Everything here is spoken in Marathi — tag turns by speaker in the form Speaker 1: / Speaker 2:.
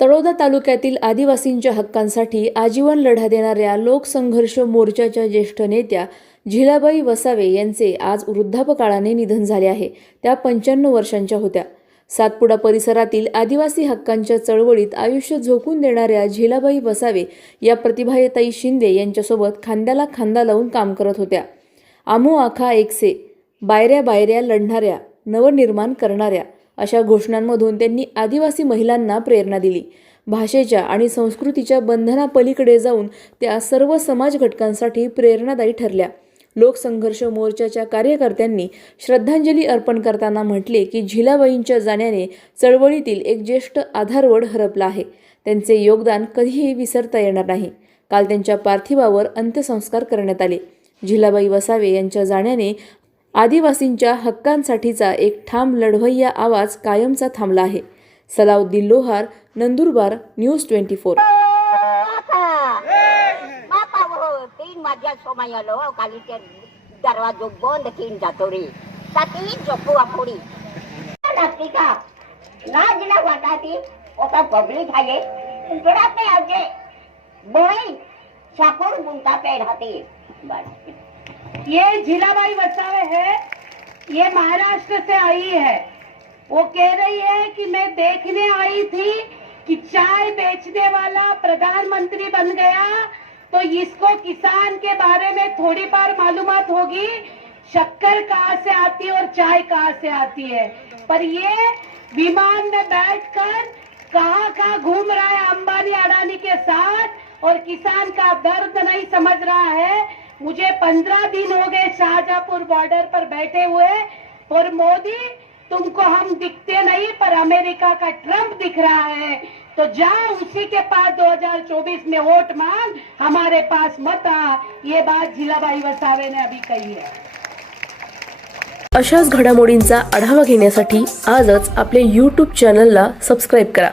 Speaker 1: तळोदा तालुक्यातील आदिवासींच्या हक्कांसाठी आजीवन लढा देणाऱ्या लोकसंघर्ष मोर्चाच्या ज्येष्ठ नेत्या झिलाबाई वसावे यांचे आज वृद्धापकाळाने निधन झाले आहे. त्या पंच्याण्णव वर्षांच्या होत्या. सातपुडा परिसरातील आदिवासी हक्कांच्या चळवळीत आयुष्य झोकून देणाऱ्या झिलाबाई वसावे या प्रतिभायताई शिंदे यांच्यासोबत खांद्याला खांदा लावून काम करत होत्या. आमो आखा एकसे बायऱ्या बायऱ्या लढणाऱ्या नवनिर्माण करणाऱ्या अशा घोषणांमधून त्यांनी आदिवासी महिलांना प्रेरणा दिली. भाषेच्या आणि संस्कृतीच्या बंधनापलीकडे जाऊन त्या सर्व समाज घटकांसाठी प्रेरणादायी ठरल्या. लोकसंघर्ष मोर्चाच्या कार्यकर्त्यांनी श्रद्धांजली अर्पण करताना म्हटले की झिलाबाईंच्या जाण्याने चळवळीतील एक ज्येष्ठ आधारवड हरपला आहे. त्यांचे योगदान कधीही विसरता येणार नाही. काल त्यांच्या पार्थिवावर अंत्यसंस्कार करण्यात आले. झिलाबाई वसावे यांच्या जाण्याने आदिवासींच्या हक्कांसाठीचा एक ठाम लढवय्या आवाज कायमचा थांबला आहे. Salauddin Lohar Nandurbar news twenty four.
Speaker 2: दरवाजो बंद तीन जातो रे ताती जोपो आपोडी
Speaker 3: ये झिलाबाई वसावे है, ये महाराष्ट्र से आई है। वो कह रही है कि मैं देखने आई थी कि चाय बेचने वाला प्रधानमंत्री बन गया तो इसको किसान के बारे में थोड़ी बार मालूमात होगी, शक्कर कहाँ से आती है और चाय कहाँ से आती है। पर ये विमान में बैठकर कहाँ कहाँ घूम रहा है अंबानी अडानी के साथ, और किसान का दर्द नहीं समझ रहा है मुझे पंद्रह दिन हो गए शाहजहापुर बॉर्डर पर बैठे हुए, और मोदी, तुमको हम दिखते नहीं, पर अमेरिका का ट्रंप दिख रहा है। तो जा उसी के पास 2024 में वोट मांग, हमारे पास मत आ। ये बात जिलाबाई वसावे ने अभी कही है।
Speaker 1: अशाच घडामोडींचा आढावा घेण्यासाठी आजच आपले यूट्यूब चॅनलला सबस्क्राईब करा.